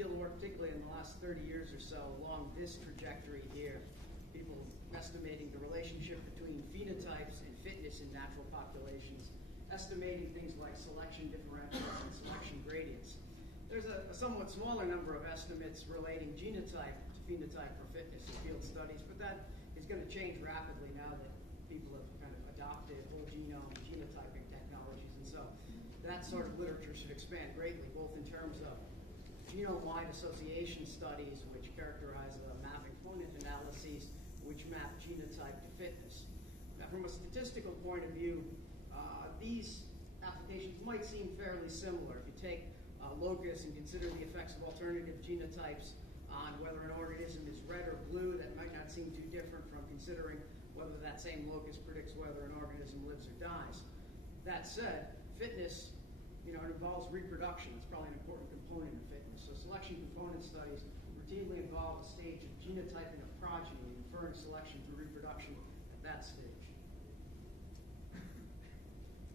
deal of work, particularly in the last 30 years or so, along this trajectory here. People estimating the relationship between phenotypes and fitness in natural populations, estimating things like selection differentials and selection gradients. There's a somewhat smaller number of estimates relating genotype to phenotype for fitness in field studies, but that is going to change rapidly now that people have kind of adopted whole genome genotyping technologies. And so that sort of literature should expand greatly, both in terms of genome-wide association studies, which characterize mapping component analyses, which map genotype to fitness. Now, from a statistical point of view, these applications might seem fairly similar. If you take locus and consider the effects of alternative genotypes on whether an organism is red or blue, that might not seem too different from considering whether that same locus predicts whether an organism lives or dies. That said, fitness, it involves reproduction. It's probably an important component of fitness. So selection component studies routinely involve a stage of genotyping of progeny and inferring selection through reproduction at that stage.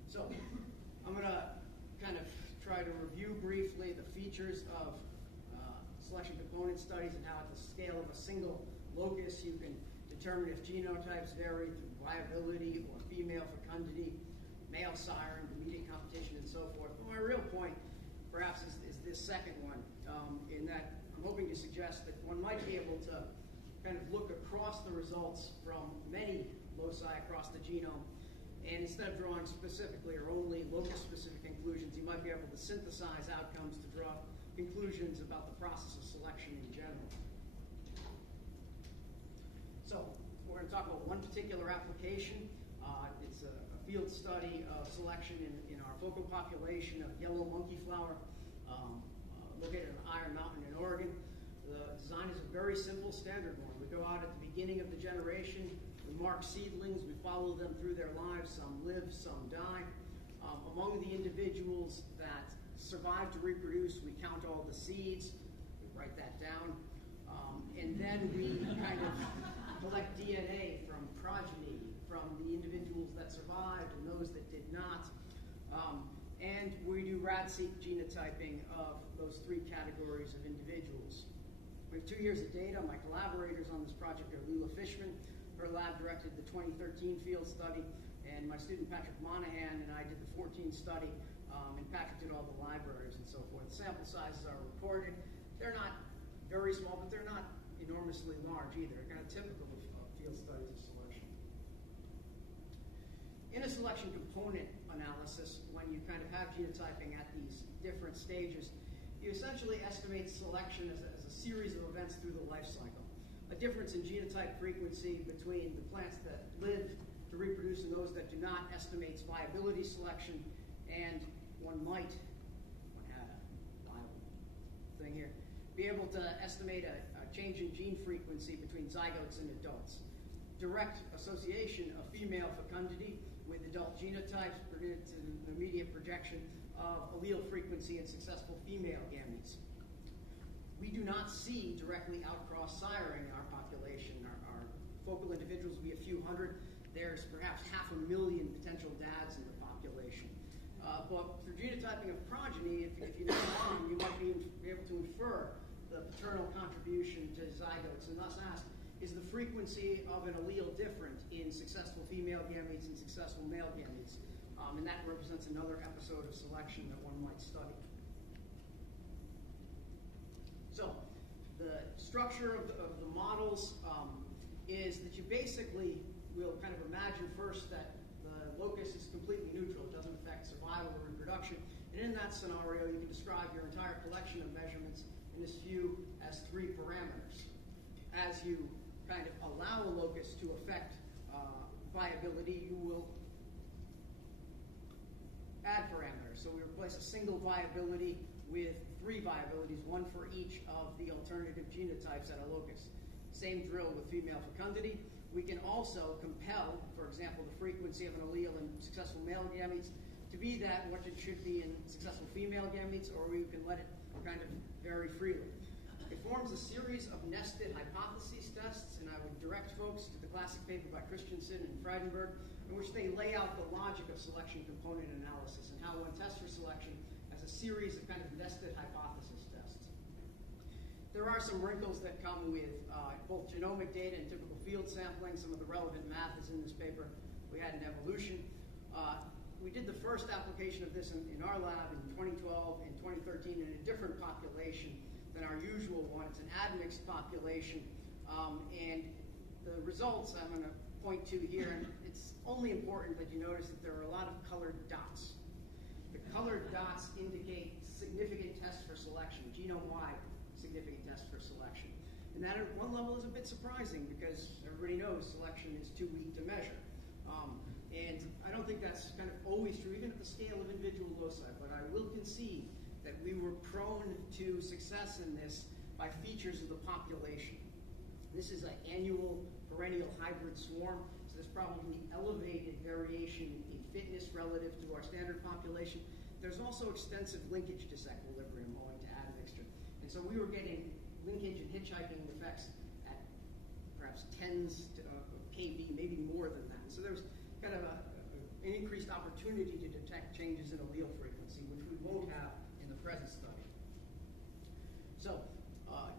So I'm going to kind of try to review briefly the features of selection component studies and how at the scale of a single locus you can determine if genotypes vary through viability or female fecundity, male siren, immediate competition, and so forth. But my real point, perhaps, is this second one, in that I'm hoping to suggest that one might be able to kind of look across the results from many loci across the genome, and instead of drawing specifically or only locus-specific conclusions, you might be able to synthesize outcomes to draw conclusions about the process of selection in general. So we're going to talk about one particular application. It's a field study of selection in our focal population of yellow monkeyflower, located on Iron Mountain in Oregon. The design is a very simple, standard one. We go out at the beginning of the generation, we mark seedlings, we follow them through their lives. Some live, some die. Among the individuals that survive to reproduce, we count all the seeds, we write that down, and then we kind of collect DNA from progeny, from the individuals that survived and those that did not. And we do rad-seq genotyping of those three categories of individuals. We have 2 years of data. My collaborators on this project are Leela Fishman. Her lab directed the 2013 field study, and my student Patrick Monahan and I did the 14 study, and Patrick did all the libraries and so forth. The sample sizes are reported. They're not very small, but they're not enormously large either. They're kind of typical of field studies of selection. In a selection component analysis, when you kind of have genotyping at these different stages, you essentially estimate selection as a series of events through the life cycle. A difference in genotype frequency between the plants that live to reproduce and those that do not estimates viability selection, and one had a viable thing here, be able to estimate a change in gene frequency between zygotes and adults. Direct association of female fecundity with adult genotypes predicts an immediate projection of allele frequency in successful female gametes. We do not see directly outcross siring in our population. Our focal individuals will be a few hundred. There's perhaps 500,000 potential dads in the population. But through genotyping of progeny, if you know one, you might be able to infer the paternal contribution to zygotes, and thus ask, is the frequency of an allele different in successful female gametes and successful male gametes? And that represents another episode of selection that one might study. So the structure of the models is that you basically will kind of imagine first that the locus is completely neutral. It doesn't affect survival or reproduction. And in that scenario, you can describe your entire collection of measurements in this view as 3 parameters. As you kind of allow a locus to affect viability, you will add parameters. So we replace a single viability with 3 viabilities, one for each of the alternative genotypes at a locus. Same drill with female fecundity. We can also compel, for example, the frequency of an allele in successful male gametes to be that what it should be in successful female gametes, or we can let it kind of vary freely. It forms a series of nested hypotheses tests, and I would direct folks to the classic paper by Christensen and Freidenberg, in which they lay out the logic of selection component analysis and how one tests for selection as a series of kind of nested hypothesis tests. There are some wrinkles that come with both genomic data and typical field sampling. Some of the relevant math is in this paper. We had an evolution. We did the first application of this in our lab in 2012 and 2013 in a different population than our usual one. It's an admixed population. And the results I'm going to point to here, and it's only important that you notice that there are a lot of colored dots. The colored dots indicate significant tests for selection, genome-wide significant tests for selection. And that at one level is a bit surprising because everybody knows selection is too weak to measure. And I don't think that's kind of always true, even at the scale of individual loci, but I will concede that we were prone to success in this by features of the population. This is an annual perennial hybrid swarm, so there's probably elevated variation in fitness relative to our standard population. There's also extensive linkage disequilibrium owing to admixture. And so we were getting linkage and hitchhiking effects at perhaps tens of kb, maybe more than that. So there was kind of an increased opportunity to detect changes in allele frequency, which we won't have in the present study. So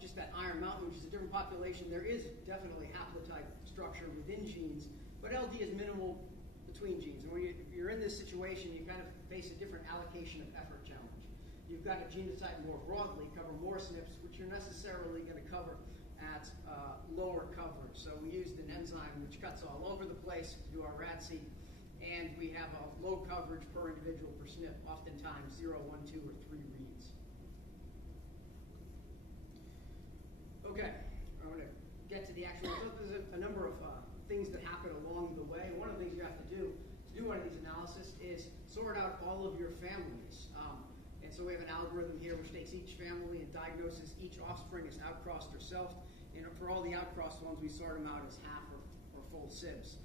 just that Iron Mountain, which is a different population, there is definitely haplotype structure within genes, but LD is minimal between genes. And if you're in this situation, you kind of face a different allocation of effort challenge. You've got to genotype more broadly, cover more SNPs, which you're necessarily going to cover at lower coverage. So we used an enzyme which cuts all over the place to do our RADseq, and we have a low coverage per individual per SNP, oftentimes 0, 1, 2, or 3 reads. Okay, I'm going to get to the actual result. There's a number of things that happen along the way. One of the things you have to do one of these analysis is sort out all of your families. And so we have an algorithm here which takes each family and diagnoses each offspring as outcrossed or self. And for all the outcrossed ones, we sort them out as half or full sibs.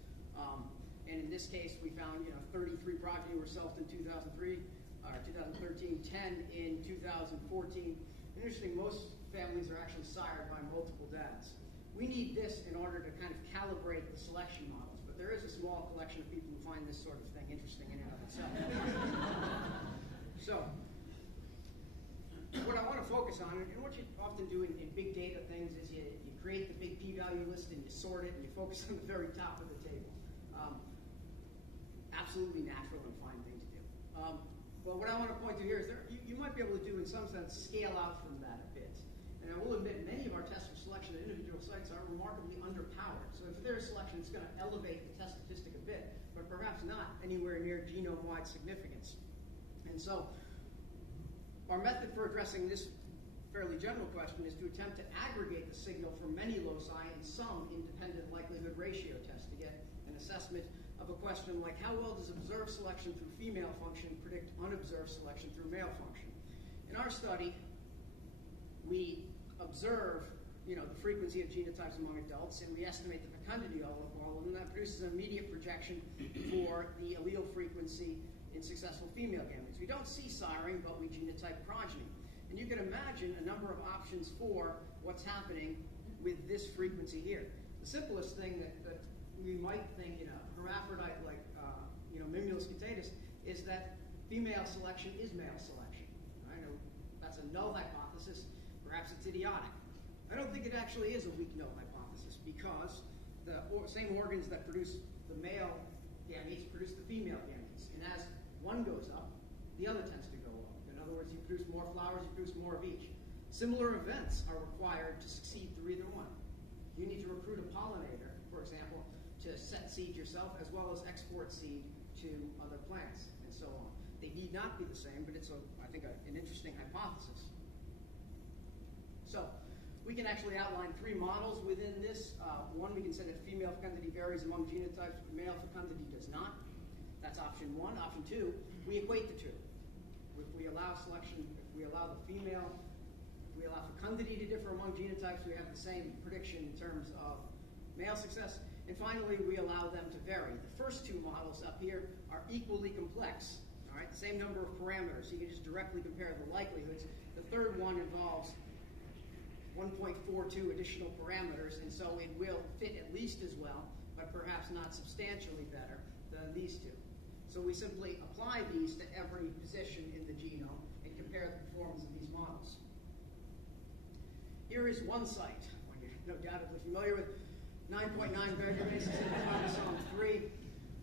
And in this case, we found 33 progeny were selfed in 2003, or 2013, 10 in 2014. Interesting, most families are actually sired by multiple dads. We need this in order to kind of calibrate the selection models, but there is a small collection of people who find this sort of thing interesting in and of itself. So, what I want to focus on, and what you often do in big data things, is you create the big p-value list and you sort it and you focus on the very top of the table. Absolutely natural and fine thing to do. But what I want to point to here is you might be able to do, in some sense, scale out from that a bit. And I will admit, many of our tests for selection at individual sites are remarkably underpowered. So if there is selection, it's going to elevate the test statistic a bit, but perhaps not anywhere near genome-wide significance. And so our method for addressing this fairly general question is to attempt to aggregate the signal from many loci in some independent likelihood ratio test to get an assessment of a question like how well does observed selection through female function predict unobserved selection through male function. In our study, we observe the frequency of genotypes among adults, and we estimate the fecundity of all of them. That produces an immediate projection for the allele frequency in successful female gametes. We don't see siring, but we genotype progeny. And you can imagine a number of options for what's happening with this frequency here. The simplest thing that we might think in a hermaphrodite like Mimulus cutatus is that female selection is male selection. I know that's a null hypothesis. Perhaps it's idiotic. I don't think it actually is a weak null hypothesis because the same organs that produce the male gametes produce the female gametes. And as one goes up, the other tends to go up. In other words, you produce more flowers, you produce more of each. Similar events are required to succeed through either one. You need to recruit a pollinator, for example, to set seed yourself, as well as export seed to other plants, and so on. They need not be the same, but it's, I think, an interesting hypothesis. So, we can actually outline 3 models within this. One, we can say that female fecundity varies among genotypes, but male fecundity does not. That's option 1. Option 2, we equate the two. If we allow selection, if we allow the female, if we allow fecundity to differ among genotypes, we have the same prediction in terms of male success. And finally, we allow them to vary. The first 2 models up here are equally complex. All right, same number of parameters. So you can just directly compare the likelihoods. The third one involves 1.42 additional parameters, and so it will fit at least as well, but perhaps not substantially better than these 2. So we simply apply these to every position in the genome and compare the performance of these models. here is one site. When you're no doubtably familiar with 9.9 vector bases in chromosome 3,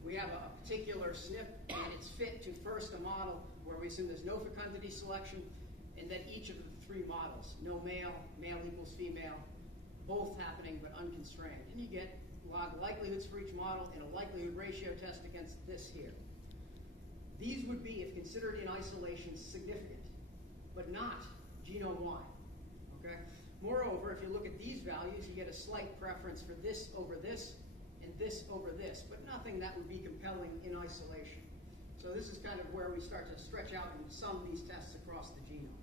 we have a particular SNP, and it's fit to first a model where we assume there's no fecundity selection, and then each of the 3 models, no male, male equals female, both happening but unconstrained. And you get log likelihoods for each model and a likelihood ratio test against this here. These would be, if considered in isolation, significant, but not genome-wide. Okay? Moreover, if you look at these values, you get a slight preference for this over this and this over this, but nothing that would be compelling in isolation. So this is kind of where we start to stretch out and sum these tests across the genome.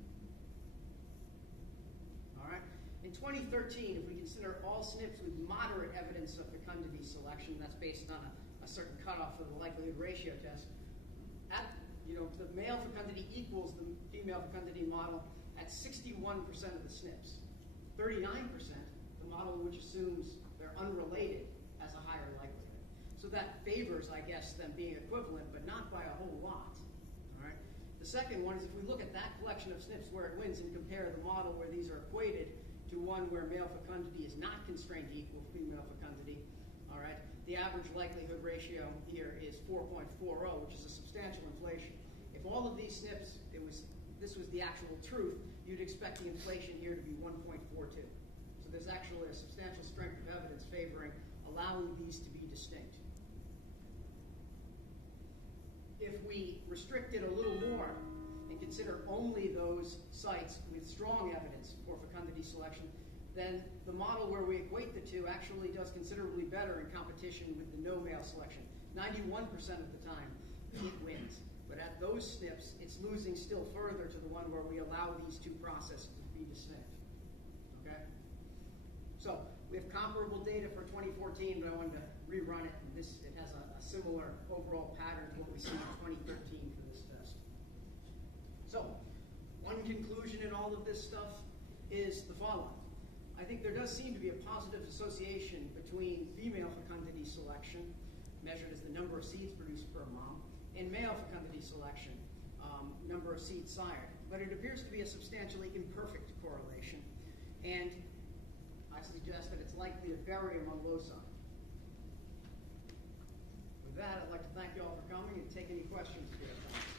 All right? In 2013, if we consider all SNPs with moderate evidence of fecundity selection, that's based on a certain cutoff for the likelihood ratio test, the male fecundity equals the female fecundity model at 61% of the SNPs. 39%, the model which assumes they're unrelated, has a higher likelihood. So that favors, I guess, them being equivalent, but not by a whole lot. All right? The second one is if we look at that collection of SNPs where it wins and compare the model where these are equated to one where male fecundity is not constrained to equal female fecundity, all right, the average likelihood ratio here is 4.40, which is a substantial inflation. If all of these SNPs, this was the actual truth, you'd expect the inflation here to be 1.42. So there's actually a substantial strength of evidence favoring allowing these to be distinct. If we restrict it a little more and consider only those sites with strong evidence for fecundity selection, then the model where we equate the two actually does considerably better in competition with the no male selection. 91% of the time, it wins. But at those SNPs, it's losing still further to the one where we allow these two processes to be distinct. Okay? So we have comparable data for 2014, but I wanted to rerun it. And it has a similar overall pattern to what we see in 2013 for this test. So one conclusion in all of this stuff is the following. I think there does seem to be a positive association between female fecundity selection, measured as the number of seeds produced per mom, and male fecundity selection, number of seeds sired. But it appears to be a substantially imperfect correlation, and I suggest that it's likely to vary among loci. With that, I'd like to thank you all for coming and take any questions if you have time.